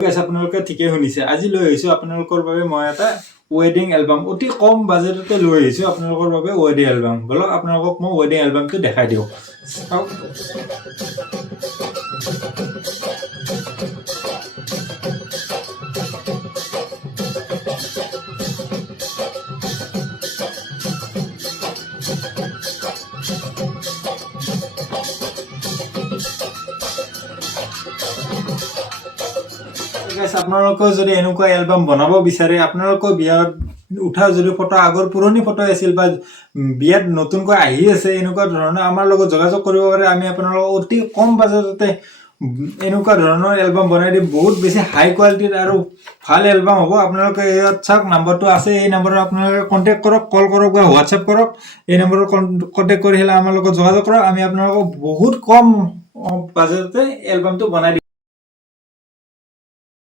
guys আপোনালোকে ঠিকে শুনিছে আজি লৈ আহিছো আপোনালোকৰ বাবে মই এটা ওয়েডিং এলবাম অতি কম বাজেটতে লৈ আহিছো আপোনালোকৰ বাবে ওয়েডিং এলবাম বলক আপোনালোকক মই ওয়েডিং এলবামটো দেখাই দিও আপোনালোকে যদি এনেকুৱা এলবাম বনাব বিচাৰে আপোনালোকৰ বিয়াত উঠা যদি ফটো আগৰ পুৰণি ফটো আছিল বা বিয়াত নতুনকৈ আহি আছে এনেকুৱা ধৰণৰ আমাৰ লগত যোগাযোগ কৰিব পাৰে আমি আপোনালোকক অতি কম বাজেটতে এনেকুৱা ধৰণৰ এলবাম বনাই দিম বহুত বেছি হাই কোৱালিটিৰ আৰু ভাল এলবাম হ'ব আপোনালোকে ইয়াত চাওক নম্বৰটো আছে এই নম্বৰত আপোনালোকে কন্টাক্ট কৰক কল কৰক বা হোৱাটছআপ কৰক এই নম্বৰত কন্টাক্ট কৰি হেলে আমাৰ লগত যোগাযোগ কৰক আমি আপোনালোকক বহুত কম বাজেটতে এলবামটো বনাই দিম